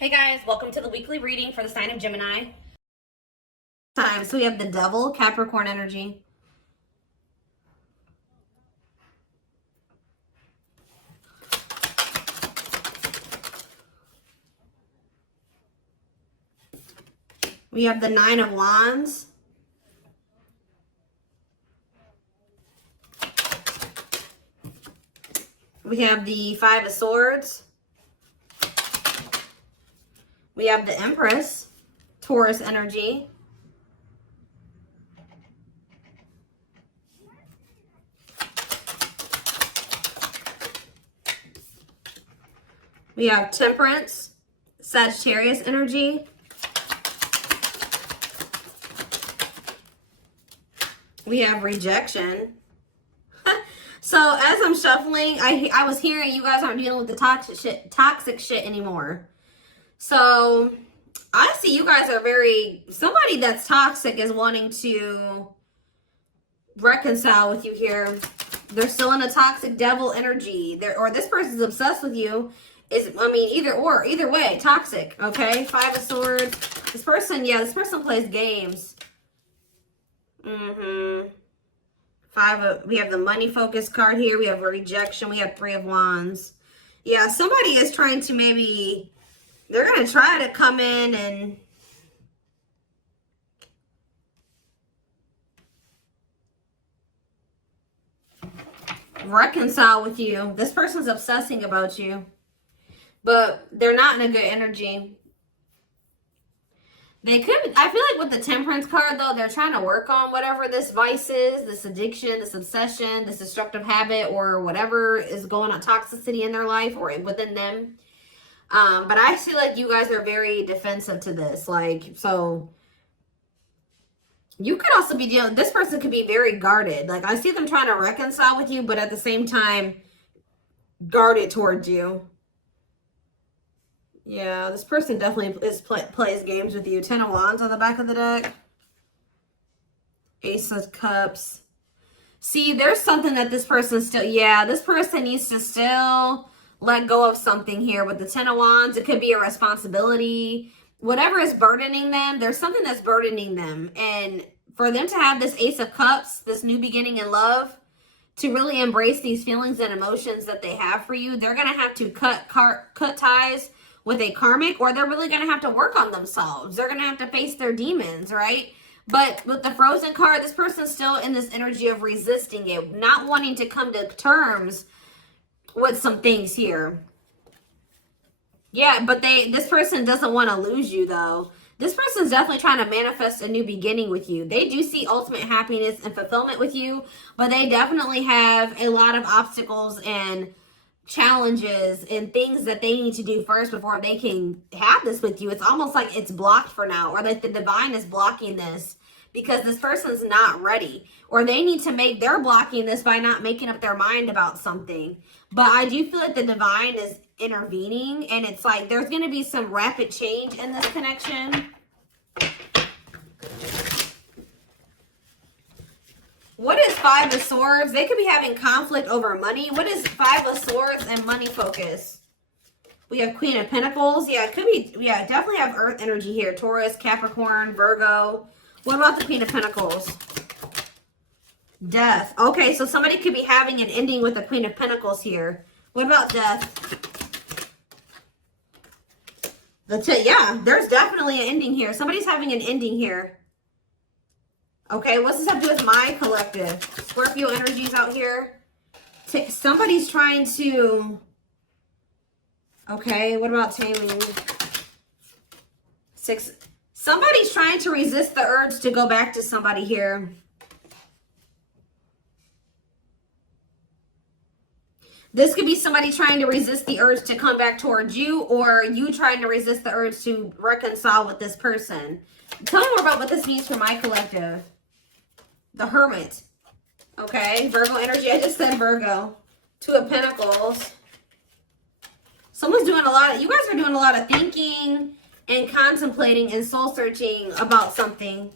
Hey guys, welcome to the weekly reading for the sign of Gemini. So we have the Devil, Capricorn energy. We have the Nine of Wands. We have the Five of Swords. We have the Empress, Taurus energy. We have Temperance, Sagittarius energy. We have Rejection. So as I'm shuffling, I was hearing you guys aren't dealing with the toxic shit anymore. So I see you guys are somebody that's toxic is wanting to reconcile with you here. They're still in a toxic devil energy. Or this person's obsessed with you. Either way, toxic, okay? Five of Swords. This person plays games. We have the money focus card here. We have Rejection. We have Three of Wands. Yeah, somebody is trying to they're going to try to come in and reconcile with you. This person's obsessing about you, but they're not in a good energy. I feel like with the Temperance card, though, they're trying to work on whatever this vice is, this addiction, this obsession, this destructive habit, or whatever is going on, toxicity in their life or within them. But I feel like you guys are very defensive to this. So you could also be this person could be very guarded. I see them trying to reconcile with you, but at the same time, guarded towards you. Yeah, this person definitely plays games with you. Ten of Wands on the back of the deck. Ace of Cups. See, there's something that this person this person needs to still let go of something here with the Ten of Wands. It could be a responsibility. Whatever is burdening them, there's something that's burdening them. And for them to have this Ace of Cups, this new beginning in love, to really embrace these feelings and emotions that they have for you, they're going to have to cut ties with a karmic, or they're really going to have to work on themselves. They're going to have to face their demons, right? But with the Frozen card, this person's still in this energy of resisting it, not wanting to come to terms with some things here. Yeah, but this person doesn't want to lose you, though. This person's definitely trying to manifest a new beginning with you. They do see ultimate happiness and fulfillment with you, but they definitely have a lot of obstacles and challenges and things that they need to do first before they can have this with you. It's almost like it's blocked for now, or like the divine is blocking this because this person's not ready, or they're blocking this by not making up their mind about something. But I do feel like the divine is intervening, and it's like there's going to be some rapid change in this connection. What is Five of Swords? They could be having conflict over money. What is Five of Swords and money focus? We have Queen of Pentacles. Yeah, it could be. Yeah, definitely have Earth energy here. Taurus, Capricorn, Virgo. What about the Queen of Pentacles? Death. Okay, so somebody could be having an ending with the Queen of Pentacles here. What about death? Yeah, there's definitely an ending here. Somebody's having an ending here. Okay, what's this have to do with my collective? Scorpio energies out here. Somebody's trying to... Okay, what about taming? Six. Somebody's trying to resist the urge to go back to somebody here. This could be somebody trying to resist the urge to come back towards you, or you trying to resist the urge to reconcile with this person. Tell me more about what this means for my collective. The Hermit. Okay, Virgo energy. I just said Virgo. Two of Pentacles. Someone's doing you guys are doing a lot of thinking and contemplating and soul searching about something.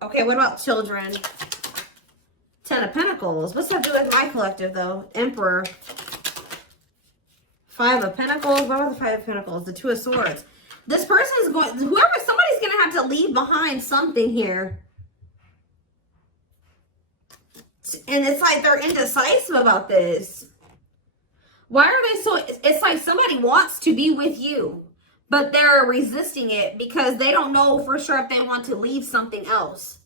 Okay, what about children? Ten of Pentacles. What's that do with my collective, though? Emperor. Five of Pentacles. What about the Five of Pentacles? The Two of Swords. This person is going, somebody's going to have to leave behind something here. And it's like they're indecisive about this. Why are they so, it's like somebody wants to be with you, but they're resisting it because they don't know for sure if they want to leave something else.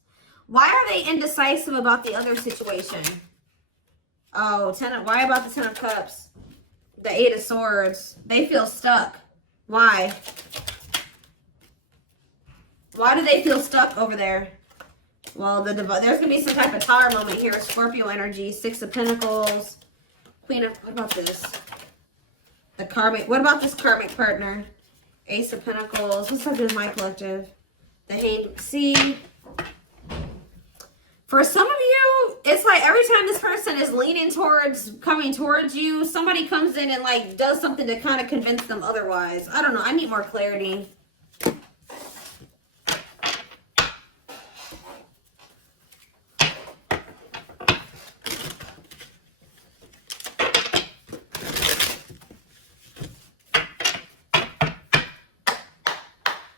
Why are they indecisive about the other situation? Oh, why about the Ten of Cups? The Eight of Swords. They feel stuck. Why? Why do they feel stuck over there? Well, there's going to be some type of tower moment here. Scorpio energy. Six of Pentacles. Queen of, what about this? The karmic, what about this karmic partner? Ace of Pentacles. What's up with my collective? The Hanged. See, for some of you, it's like every time this person is leaning towards, coming towards you, somebody comes in and like does something to kind of convince them otherwise. I don't know. I need more clarity.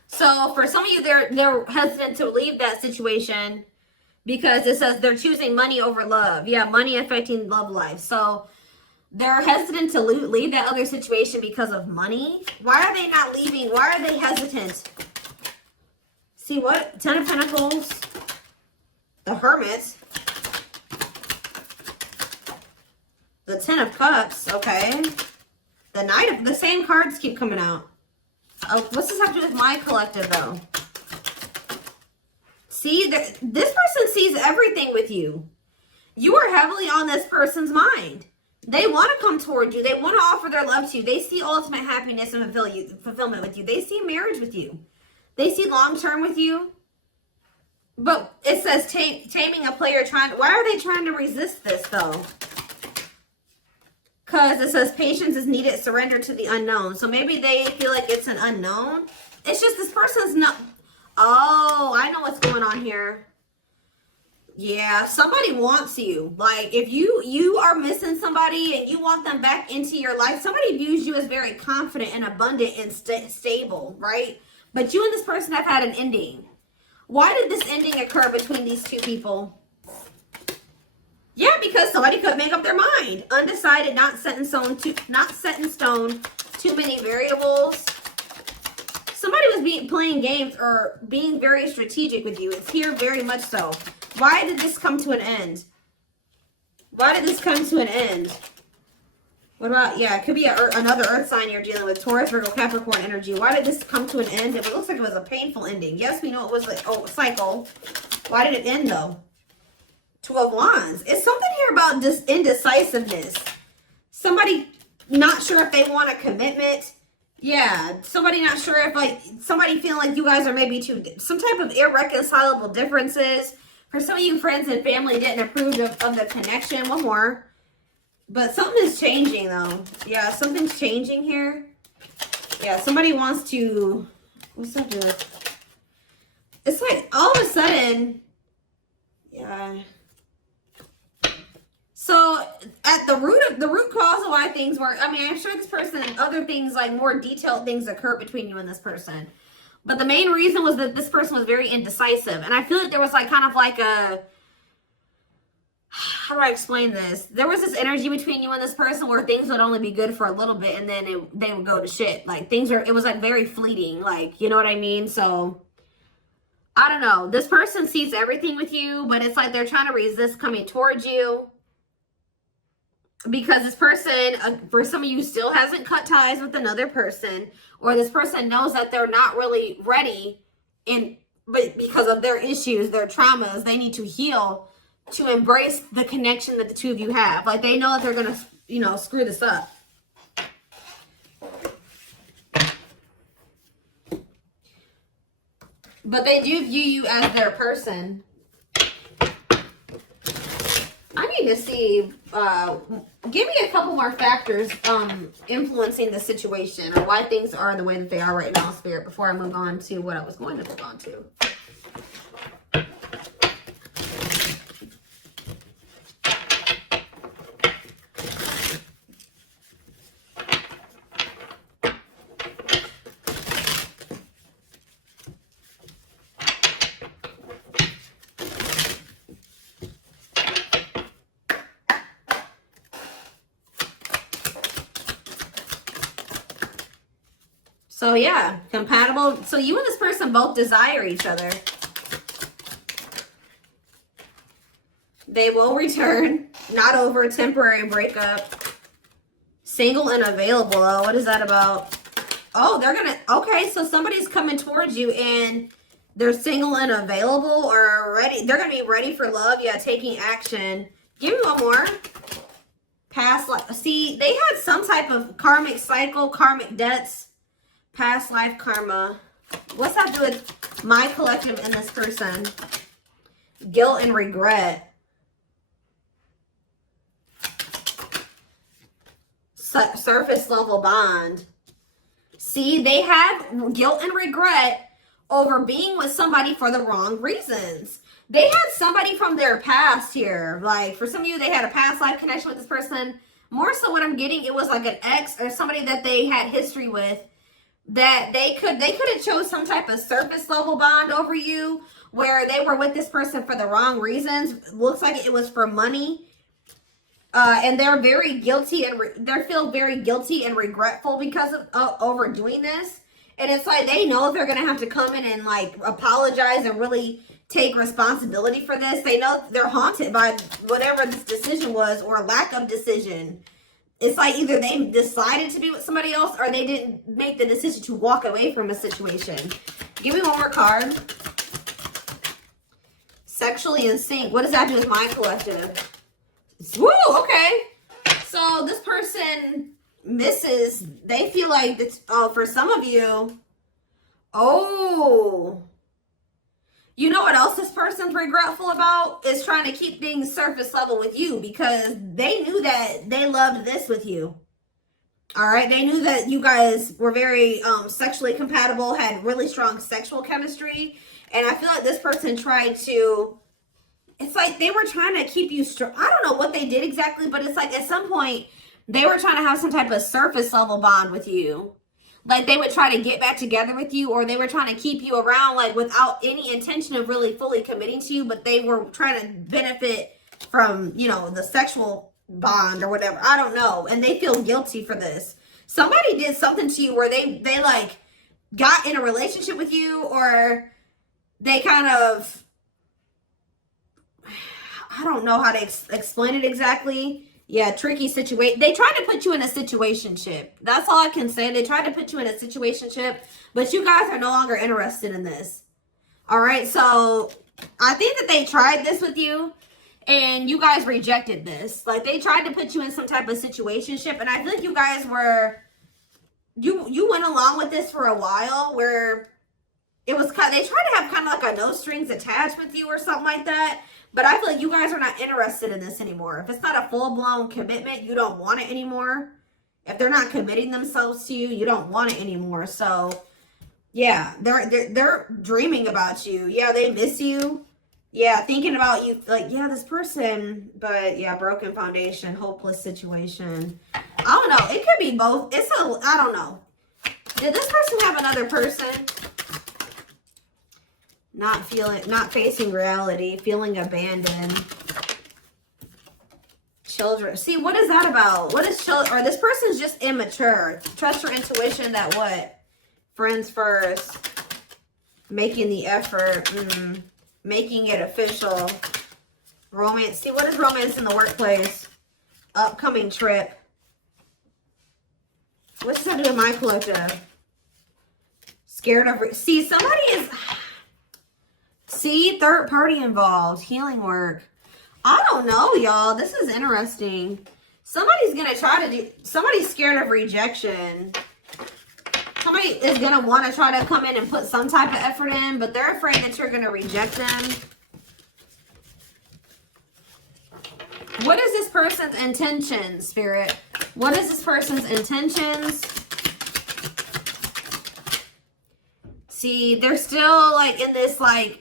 So for some of you, they're hesitant to leave that situation because it says they're choosing money over love. Yeah, money affecting love life. So they're hesitant to leave that other situation because of money. Why are they not leaving? Why are they hesitant? See what? Ten of Pentacles. The Hermit. The Ten of Cups. Okay. The Knight of... The same cards keep coming out. Oh, what's this have to do with my collective, though? See, this person sees everything with you. You are heavily on this person's mind. They want to come toward you. They want to offer their love to you. They see ultimate happiness and fulfillment with you. They see marriage with you. They see long-term with you. But it says taming a player trying... Why are they trying to resist this, though? Because it says patience is needed, surrender to the unknown. So maybe they feel like it's an unknown. It's just this person's not... Oh, I know what's going on here. Yeah, somebody wants you. Like, if you are missing somebody and you want them back into your life, somebody views you as very confident and abundant and stable, right? But you and this person have had an ending. Why did this ending occur between these two people? Yeah, because somebody could make up their mind. Undecided, not set in stone, too many variables. Somebody was playing games or being very strategic with you. It's here very much so. Why did this come to an end? Why did this come to an end? What about, yeah, it could be another earth sign you're dealing with. Taurus, Virgo, Capricorn energy. Why did this come to an end? It looks like it was a painful ending. Yes, we know it was like, a cycle. Why did it end, though? Two of Wands. It's something here about this indecisiveness. Somebody not sure if they want a commitment. Yeah, somebody not sure if, like, somebody feeling like you guys are maybe some type of irreconcilable differences. For some of you, friends and family didn't approve of the connection. One more. But something is changing, though. Yeah, something's changing here. Yeah, somebody wants to... What's that doing? It's like, all of a sudden... Yeah... So, at the root cause of why things work, I mean, I'm sure this person and other things, like more detailed things occur between you and this person. But the main reason was that this person was very indecisive. And I feel like there was like kind of like a, how do I explain this? There was this energy between you and this person where things would only be good for a little bit and then they would go to shit. Like it was like very fleeting, like, you know what I mean? So, I don't know. This person sees everything with you, but it's like they're trying to resist coming towards you. Because this person, for some of you, still hasn't cut ties with another person. Or this person knows that they're not really ready. But because of their issues, their traumas, they need to heal to embrace the connection that the two of you have. Like, they know that they're going to, you know, screw this up. But they do view you as their person. I need to see, give me a couple more factors influencing the situation or why things are the way that they are right now, Spirit, before I move on to what I was going to move on to. So yeah, compatible. So you and this person both desire each other. They will return, not over a temporary breakup. Single and available. Oh, what is that about? Oh, they're gonna, okay, so somebody's coming towards you and they're single and available or ready. They're gonna be ready for love. Yeah, taking action. Give me one more. Past life. See, they had some type of karmic cycle, karmic debts, past life karma. What's that do with my collective and this person? Guilt and regret. Surface level bond. See, they have guilt and regret over being with somebody for the wrong reasons. They had somebody from their past here. Like, for some of you, they had a past life connection with this person. More so what I'm getting, it was like an ex or somebody that they had history with, that they could have chose some type of surface level bond over you, where they were with this person for the wrong reasons. Looks like it was for money. And they're very guilty and they feel very guilty and regretful because of overdoing this. And it's like they know they're going to have to come in and like apologize and really take responsibility for this. They know they're haunted by whatever this decision was or lack of decision. It's like either they decided to be with somebody else or they didn't make the decision to walk away from a situation. Give me one more card. Sexually in sync. What does that do with my collective? Woo, okay. So this person misses, they feel like it's, for some of you, you know what else this person's regretful about? Is trying to keep things surface level with you because they knew that they loved this with you. All right. They knew that you guys were very sexually compatible, had really strong sexual chemistry. And I feel like this person tried to, it's like they were trying to keep you strong. I don't know what they did exactly, but it's like at some point they were trying to have some type of surface level bond with you. Like they would try to get back together with you, or they were trying to keep you around like without any intention of really fully committing to you, but they were trying to benefit from, you know, the sexual bond or whatever. I don't know. And they feel guilty for this. Somebody did something to you where they like got in a relationship with you, or they kind of, I don't know how to explain it exactly. Yeah, tricky situation. They tried to put you in a situationship. That's all I can say. They tried to put you in a situationship, but you guys are no longer interested in this. All right, so I think that they tried this with you, and you guys rejected this. Like, they tried to put you in some type of situationship, and I feel like you guys were, you went along with this for a while, where it was kind of, they tried to have kind of like a no strings attached with you or something like that. But I feel like you guys are not interested in this anymore. If it's not a full-blown commitment, you don't want it anymore. If they're not committing themselves to you, you don't want it anymore. So, yeah, they're dreaming about you. Yeah, they miss you. Yeah, thinking about you. Like, yeah, this person. But, yeah, broken foundation, hopeless situation. I don't know. It could be both. I don't know. Did this person have another person? Not facing reality, feeling abandoned. Children. See, what is that about? What is children? Or this person's just immature. Trust your intuition that what? Friends first. Making the effort. Making it official. Romance. See, what is romance in the workplace? Upcoming trip. What's that do with my collective? Scared of... See, somebody is... See, third party involved. Healing work. I don't know, y'all. This is interesting. Somebody's going to try to do... Somebody's scared of rejection. Somebody is going to want to try to come in and put some type of effort in, but they're afraid that you're going to reject them. What is this person's intentions, Spirit? What is this person's intentions? See, they're still like in this like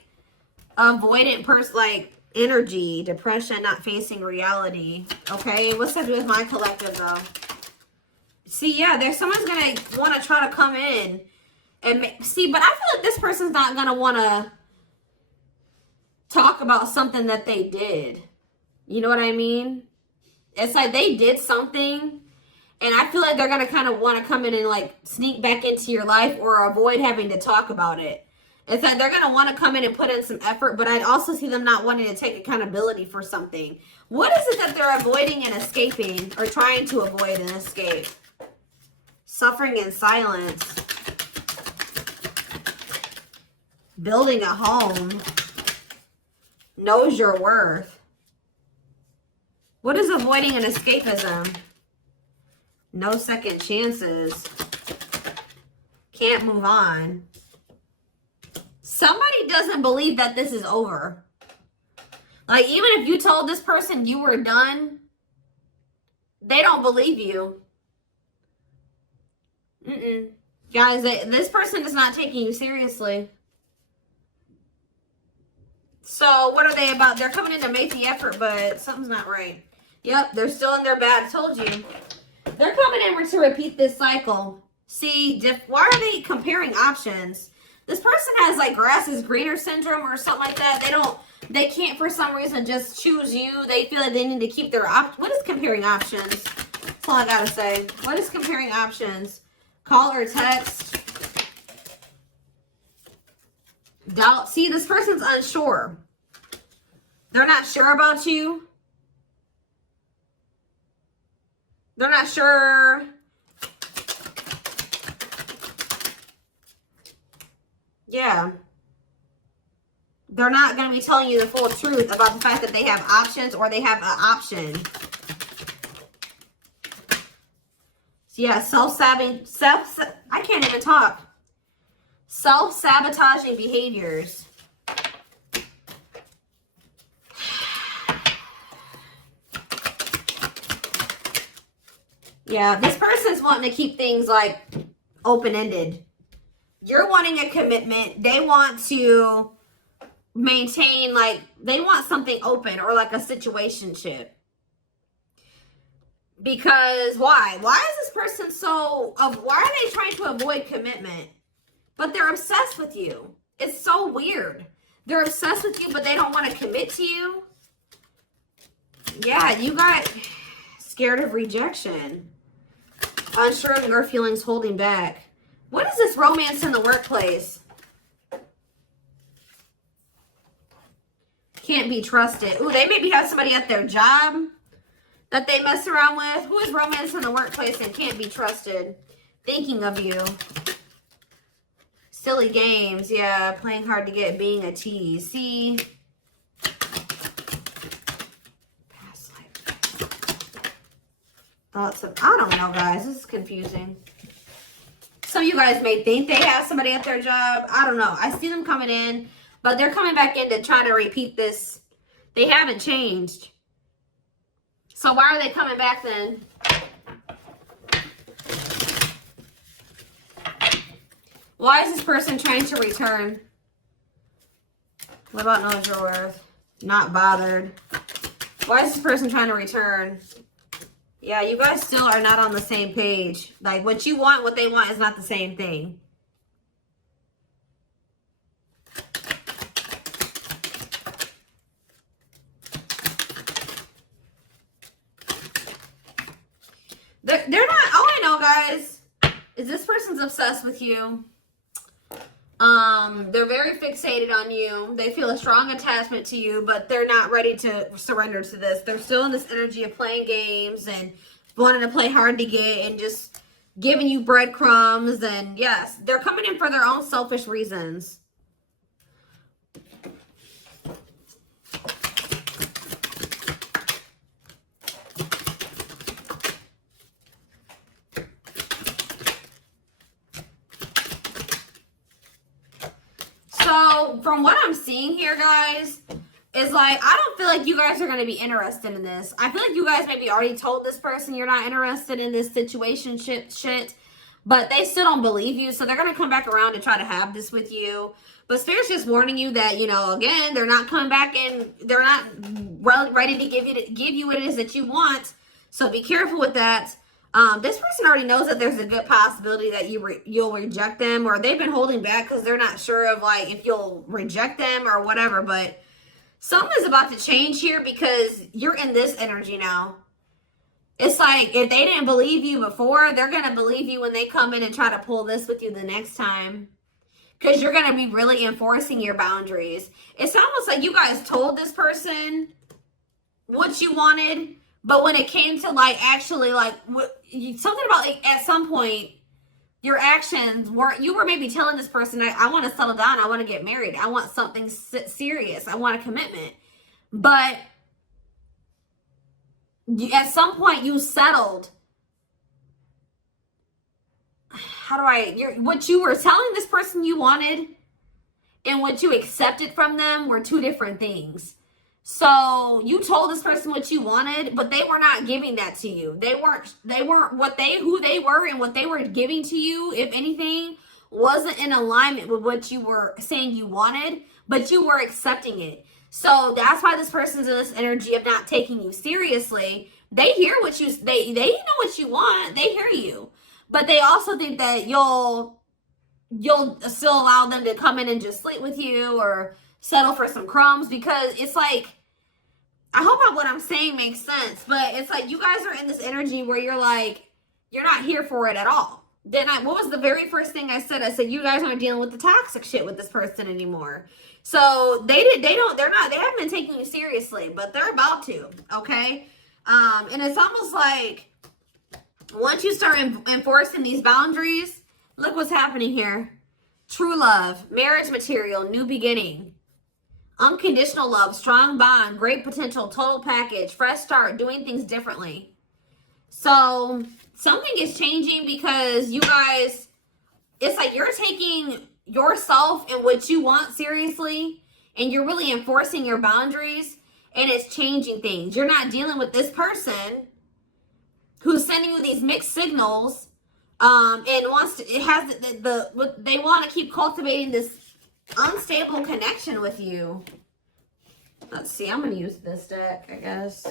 avoidant person, like energy, depression, not facing reality. Okay, what's that do with my collective though? See, yeah, there's someone's gonna want to try to come in and see, but I feel like this person's not gonna want to talk about something that they did. You know what I mean? It's like they did something And I feel like they're going to kind of want to come in and like sneak back into your life or avoid having to talk about it. It's that they're going to want to come in and put in some effort, but I'd also see them not wanting to take accountability for something. What is it that they're avoiding and escaping, or trying to avoid and escape? Suffering in silence. Building a home. Knows your worth. What is avoiding and escapism? No second chances. Can't move on. Somebody doesn't believe that this is over. Like, even if you told this person you were done, they don't believe you. Guys, this person is not taking you seriously. So, what are they about? They're coming in to make the effort, but something's not right. Yep, they're still in their bad. I told you. They're coming in to repeat this cycle. See, why are they comparing options? This person has like grass is greener syndrome or something like that. They can't for some reason just choose you. They feel like they need to keep their what is comparing options? That's all I gotta say. What is comparing options? Call or text. Doubt. See, this person's unsure. They're not sure about you. They're not sure. Yeah. They're not going to be telling you the full truth about the fact that they have options or they have an option. So yeah, I can't even talk. Self-sabotaging behaviors. Yeah, this person's wanting to keep things like open-ended. You're wanting a commitment. They want to maintain, like, they want something open or like a situationship. Because why? Why is this person why are they trying to avoid commitment? But they're obsessed with you. It's so weird. They're obsessed with you, but they don't want to commit to you. Yeah, you got scared of rejection. Unsure of your feelings, holding back. What is this romance in the workplace? Can't be trusted. Ooh, they maybe have somebody at their job that they mess around with. Who is romance in the workplace and can't be trusted? Thinking of you. Silly games. Yeah, playing hard to get, being a tease. See? Past life. Thoughts of, I don't know, guys. This is confusing. Some of you guys may think they have somebody at their job. I don't know. I see them coming in, but they're coming back in to try to repeat this. They haven't changed. So why are they coming back then? Why is this person trying to return? What about knows your worth? Not bothered. Why is this person trying to return? Yeah, you guys still are not on the same page. Like, what you want, what they want is not the same thing. They're not, all I know, guys, is this person's obsessed with you. They're very fixated on you. They feel a strong attachment to you, but they're not ready to surrender to this. They're still in this energy of playing games and wanting to play hard to get and just giving you breadcrumbs. And yes, they're coming in for their own selfish reasons. So from what I'm seeing here, guys, is like, I don't feel like you guys are going to be interested in this. I feel like you guys maybe already told this person you're not interested in this situationship shit, but they still don't believe you. So they're going to come back around to try to have this with you. But Spirit's just warning you that, you know, again, they're not coming back and they're not ready to give you what it is that you want. So be careful with that. This person already knows that there's a good possibility that you'll reject them, or they've been holding back because they're not sure of like if you'll reject them or whatever. But something is about to change here because you're in this energy now. It's like if they didn't believe you before, they're going to believe you when they come in and try to pull this with you the next time. Because you're going to be really enforcing your boundaries. It's almost like you guys told this person what you wanted, but when it came to like actually like something about like at some point your actions weren't, you were maybe telling this person, I want to settle down, I want to get married, I want something serious, I want a commitment. But at some point you settled. What you were telling this person you wanted and what you accepted from them were two different things. So you told this person what you wanted, but they were not giving that to you. They weren't who they were, and what they were giving to you, if anything, wasn't in alignment with what you were saying you wanted, but you were accepting it. So that's why this person's in this energy of not taking you seriously. They hear what they know what you want. They hear you. But they also think that you'll still allow them to come in and just sleep with you or settle for some crumbs, because it's like, I hope what I'm saying makes sense, but it's like you guys are in this energy where you're like, you're not here for it at all. Then what was the very first thing I said? I said, you guys aren't dealing with the toxic shit with this person anymore. So they haven't been taking you seriously, but they're about to, okay? And it's almost like, once you start enforcing these boundaries, look what's happening here. True love, marriage material, new beginning, unconditional love, strong bond, great potential, total package, fresh start, doing things differently. So something is changing because you guys, it's like you're taking yourself and what you want seriously, and you're really enforcing your boundaries, and it's changing things. You're not dealing with this person who's sending you these mixed signals, and wants to, they want to keep cultivating this unstable connection with you. Let's see, I'm going to use this deck, I guess.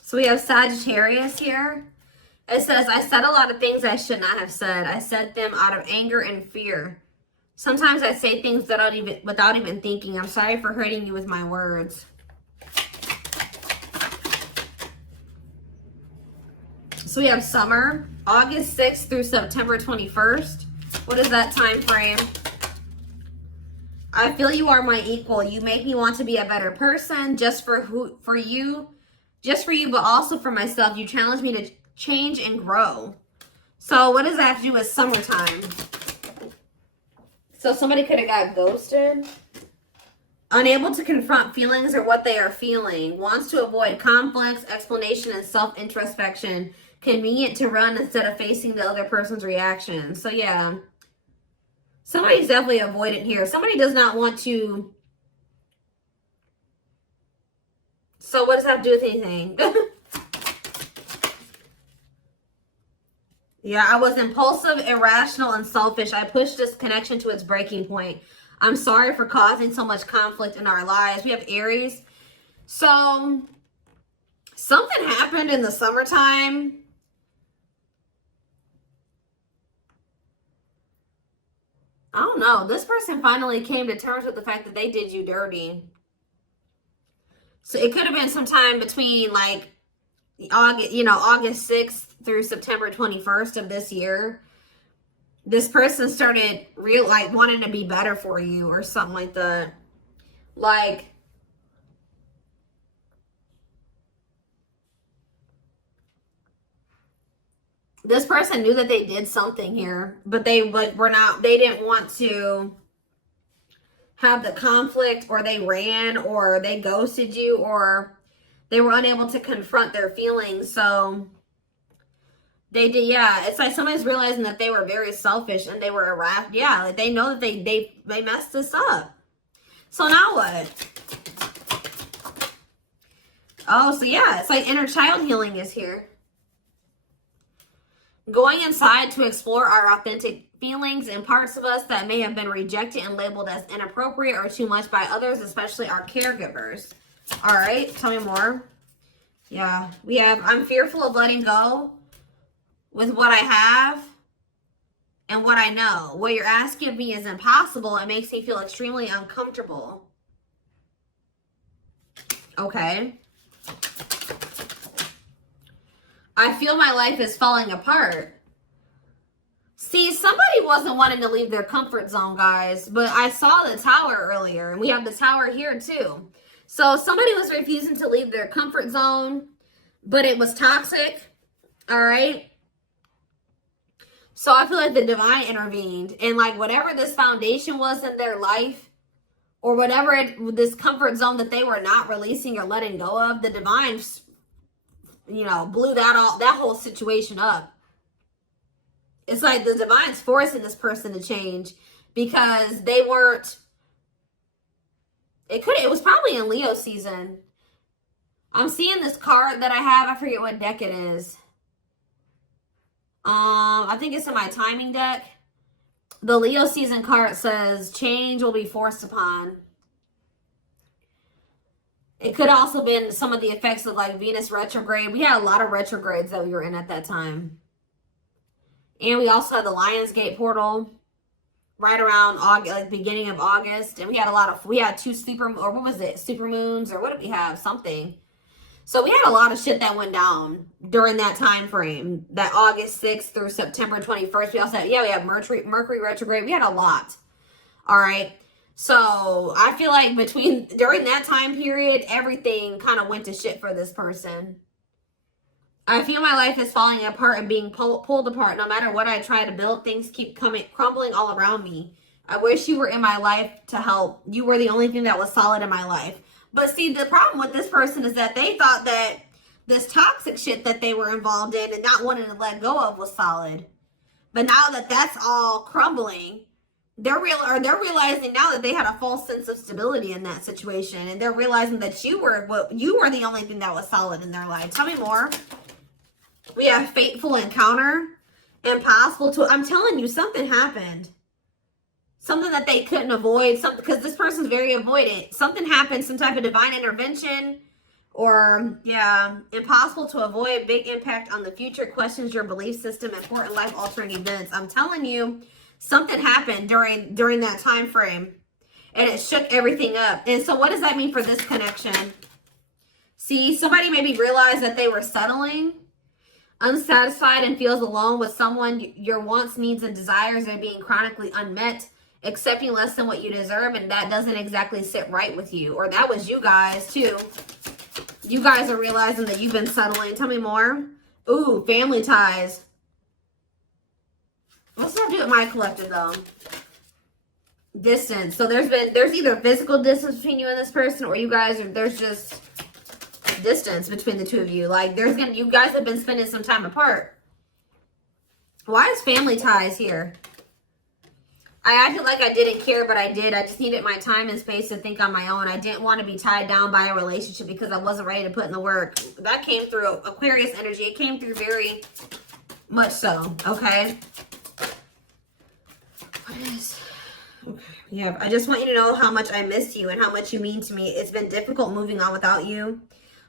So we have Sagittarius here. It says, I said a lot of things I should not have said. I said them out of anger and fear. Sometimes I say things without even thinking. I'm sorry for hurting you with my words. So we have summer, August 6th through September 21st. What is that time frame? I feel you are my equal. You make me want to be a better person just for you, but also for myself. You challenge me to change and grow. So what does that have to do with summertime? So somebody could have got ghosted. Unable to confront feelings or what they are feeling. Wants to avoid conflicts, explanation, and self-introspection. Convenient to run instead of facing the other person's reaction. So yeah. Somebody's definitely avoidant here. Somebody does not want to. So what does that have to do with anything? Yeah, I was impulsive, irrational, and selfish. I pushed this connection to its breaking point. I'm sorry for causing so much conflict in our lives. We have Aries. So something happened in the summertime. I don't know. This person finally came to terms with the fact that they did you dirty. So it could have been sometime between like August 6th through September 21st of this year. This person started wanting to be better for you or something like that. Like, this person knew that they did something here, but they didn't want to have the conflict, or they ran, or they ghosted you, or they were unable to confront their feelings. So They did, yeah. It's like somebody's realizing that they were very selfish and they were irrational. Yeah, like they know that they messed this up. So now what? Oh, so yeah, it's like inner child healing is here. Going inside to explore our authentic feelings and parts of us that may have been rejected and labeled as inappropriate or too much by others, especially our caregivers. All right, tell me more. Yeah, we have, I'm fearful of letting go with what I have and what I know. What you're asking of me is impossible. It makes me feel extremely uncomfortable. Okay. I feel my life is falling apart. See, somebody wasn't wanting to leave their comfort zone, guys, but I saw the tower earlier, and we have the tower here too. So somebody was refusing to leave their comfort zone, but it was toxic, all right? So I feel like the divine intervened, and like whatever this foundation was in their life, or whatever this comfort zone that they were not releasing or letting go of, the divine, you know, blew that whole situation up. It's like the divine's forcing this person to change because they weren't, it was probably in Leo season. I'm seeing this card that I have. I forget what deck it is. I think it's in my timing deck. The Leo season card says change will be forced upon. It could also been some of the effects of like Venus retrograde. We had a lot of retrogrades that we were in at that time. And we also had the Lionsgate portal right around August, like beginning of August. And we had two super, or what was it? Super moons, or what did we have? Something. So we had a lot of shit that went down during that time frame. That August 6th through September 21st. We also had, we had Mercury retrograde. We had a lot. All right. So I feel like during that time period, everything kind of went to shit for this person. I feel my life is falling apart and being pulled apart. No matter what I try to build, things keep crumbling all around me. I wish you were in my life to help. You were the only thing that was solid in my life. But see, the problem with this person is that they thought that this toxic shit that they were involved in and not wanting to let go of was solid. But now that that's all crumbling, they're realizing now that they had a false sense of stability in that situation. And they're realizing that you were the only thing that was solid in their life. Tell me more. We have fateful encounter, impossible to, I'm telling you, something happened. Something that they couldn't avoid, something, because this person's very avoidant. Something happened, some type of divine intervention, or, impossible to avoid, big impact on the future, questions your belief system, important life-altering events. I'm telling you, something happened during that time frame, and it shook everything up. And so what does that mean for this connection? See, somebody maybe realized that they were settling, unsatisfied, and feels alone with someone. Your wants, needs, and desires are being chronically unmet, accepting less than what you deserve, and that doesn't exactly sit right with you. Or that was you guys too. You guys are realizing that you've been settling. Tell me more. Ooh, family ties. What's that do with my collective though? Distance. So there's either physical distance between you and this person, or there's just distance between the two of you. Like you guys have been spending some time apart. Why is family ties here? I acted like I didn't care, but I did. I just needed my time and space to think on my own. I didn't want to be tied down by a relationship because I wasn't ready to put in the work. That came through Aquarius energy. It came through very much so, okay? What is... Okay, yeah, I just want you to know how much I missed you and how much you mean to me. It's been difficult moving on without you,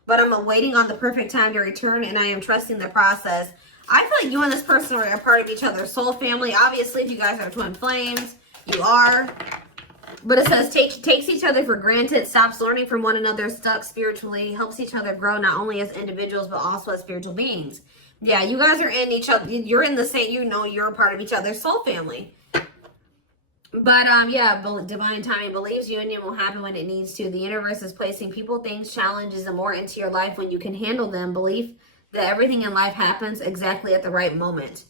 but I'm waiting on the perfect time to return, and I am trusting the process. I feel like you and this person are a part of each other's soul family. Obviously, if you guys are twin flames, you are. But it says takes each other for granted, stops learning from one another, stuck spiritually, helps each other grow not only as individuals, but also as spiritual beings. Yeah, you guys are in each other. You're in the same, you're a part of each other's soul family. But, divine timing, believes union will happen when it needs to. The universe is placing people, things, challenges, and more into your life when you can handle them. Belief that everything in life happens exactly at the right moment.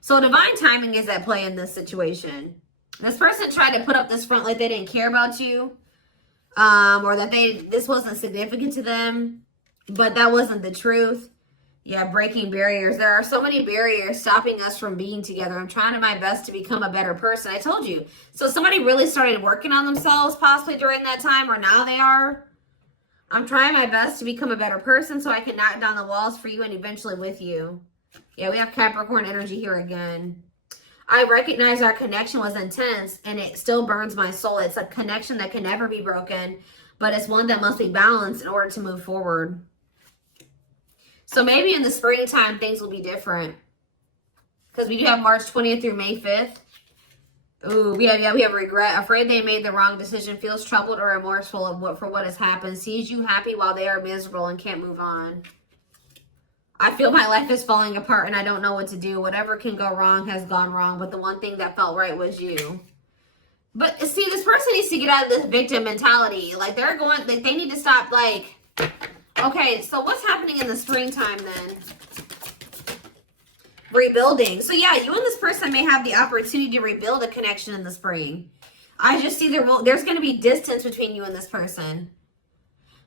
So divine timing is at play in this situation. This person tried to put up this front like they didn't care about you, or that this wasn't significant to them, but that wasn't the truth. Yeah, breaking barriers. There are so many barriers stopping us from being together. I'm trying my best to become a better person. I told you. So somebody really started working on themselves possibly during that time, or now they are. I'm trying my best to become a better person so I can knock down the walls for you and eventually with you. Yeah, we have Capricorn energy here again. I recognize our connection was intense and it still burns my soul. It's a connection that can never be broken, but it's one that must be balanced in order to move forward. So maybe in the springtime, things will be different. Because we do have March 20th through May 5th. Ooh, we have regret. Afraid they made the wrong decision. Feels troubled or remorseful for what has happened. Sees you happy while they are miserable and can't move on. I feel my life is falling apart and I don't know what to do. Whatever can go wrong has gone wrong. But the one thing that felt right was you. But see, this person needs to get out of this victim mentality. Like they need to stop like... Okay, so what's happening in the springtime then? Rebuilding. So yeah, you and this person may have the opportunity to rebuild a connection in the spring. I just see there's going to be distance between you and this person.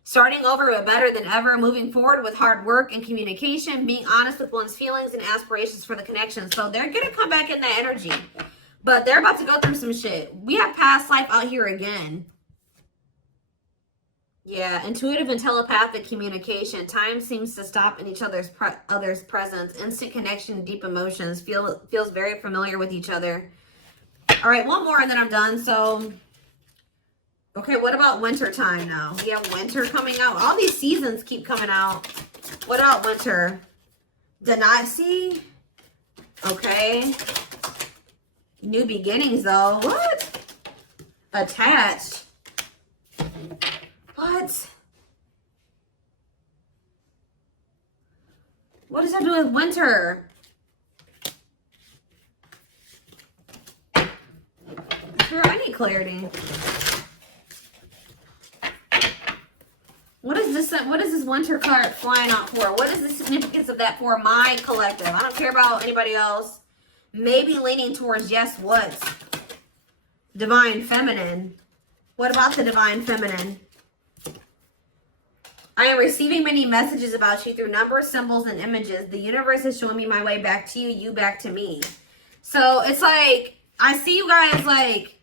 Starting over but better than ever, moving forward with hard work and communication, being honest with one's feelings and aspirations for the connection. So they're going to come back in that energy. But they're about to go through some shit. We have past life out here again. Yeah, intuitive and telepathic communication. Time seems to stop in each other's presence. Instant connection, deep emotions. Feels very familiar with each other. All right, one more and then I'm done. So, okay, what about winter time now? We have winter coming out. All these seasons keep coming out. What about winter? See? Okay. New beginnings though. What? Attached. What? What does that do with winter? Sure, I need clarity. What is this winter card flying out for? What is the significance of that for my collective? I don't care about anybody else. Maybe leaning towards yes, what? Divine feminine. What about the divine feminine? I am receiving many messages about you through numbers, symbols, and images. The universe is showing me my way back to you, you back to me. So it's like, I see you guys like,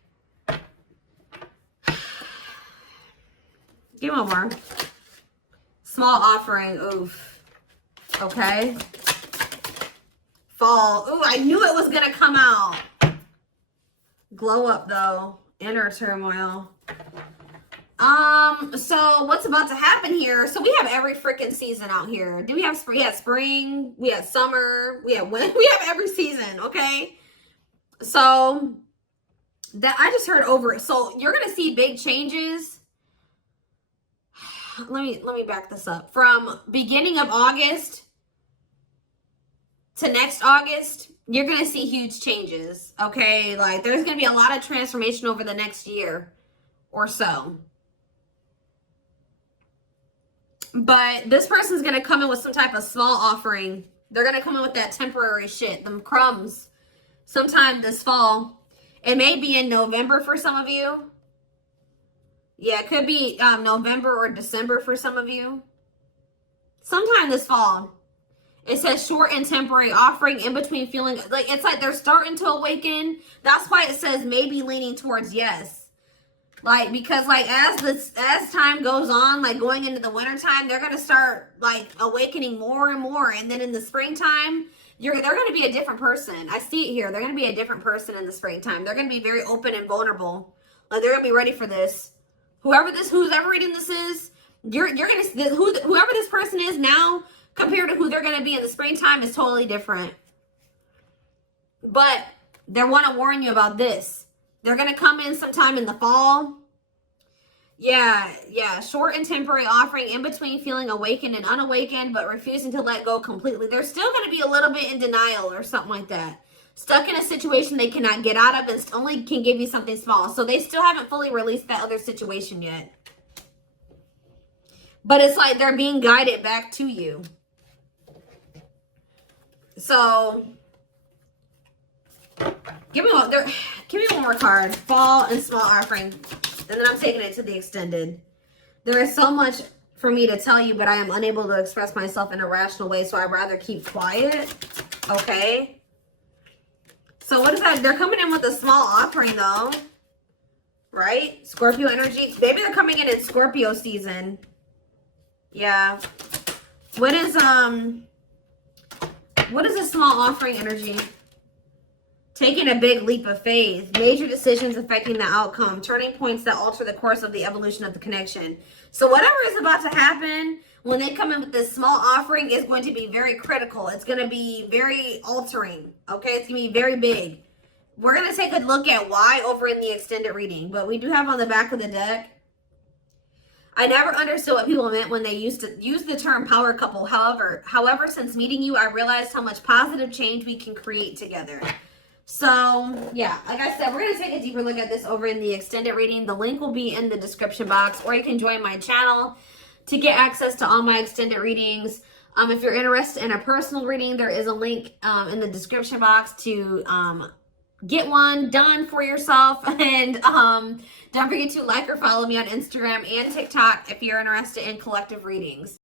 give me one more. Small offering, oof. Okay. Fall, ooh, I knew it was gonna come out. Glow up though, inner turmoil. So what's about to happen here? So we have every freaking season out here. Do we have spring? We had spring, we had summer, we have winter, we have every season, okay? So that I just heard over it. So you're gonna see big changes. Let me back this up. From beginning of August to next August, you're gonna see huge changes, okay? Like there's gonna be a lot of transformation over the next year or so. But this person's going to come in with some type of small offering. They're going to come in with that temporary shit, them crumbs, sometime this fall. It may be in November for some of you. Yeah, it could be November or December for some of you. Sometime this fall. It says short and temporary offering in between feeling. Like it's like they're starting to awaken. That's why it says maybe leaning towards yes. Like, because like as time goes on, like going into the winter time, they're gonna start like awakening more and more. And then in the springtime, they're gonna be a different person. I see it here. They're gonna be a different person in the springtime. They're gonna be very open and vulnerable. Like they're gonna be ready for this. Who's ever reading this is, whoever this person is now compared to who they're gonna be in the springtime is totally different. But they want to warn you about this. They're going to come in sometime in the fall. Yeah. Short and temporary offering in between feeling awakened and unawakened, but refusing to let go completely. They're still going to be a little bit in denial or something like that. Stuck in a situation they cannot get out of and only can give you something small. So they still haven't fully released that other situation yet. But it's like they're being guided back to you. So give me one more card. Fall and small offering. And then I'm taking it to the extended. There is so much for me to tell you, but I am unable to express myself in a rational way, so I'd rather keep quiet. Okay. So what is that? They're coming in with a small offering though. Right? Scorpio energy. Maybe they're coming in Scorpio season. Yeah. What is a small offering energy? Taking a big leap of faith. Major decisions affecting the outcome. Turning points that alter the course of the evolution of the connection. So whatever is about to happen when they come in with this small offering is going to be very critical. It's going to be very altering. Okay? It's going to be very big. We're going to take a look at why over in the extended reading. But we do have on the back of the deck, I never understood what people meant when they used to use the term power couple. However, since meeting you, I realized how much positive change we can create together. So, yeah, like I said, we're going to take a deeper look at this over in the extended reading. The link will be in the description box, or you can join my channel to get access to all my extended readings. If you're interested in a personal reading, there is a link in the description box to get one done for yourself. And don't forget to like or follow me on Instagram and TikTok if you're interested in collective readings.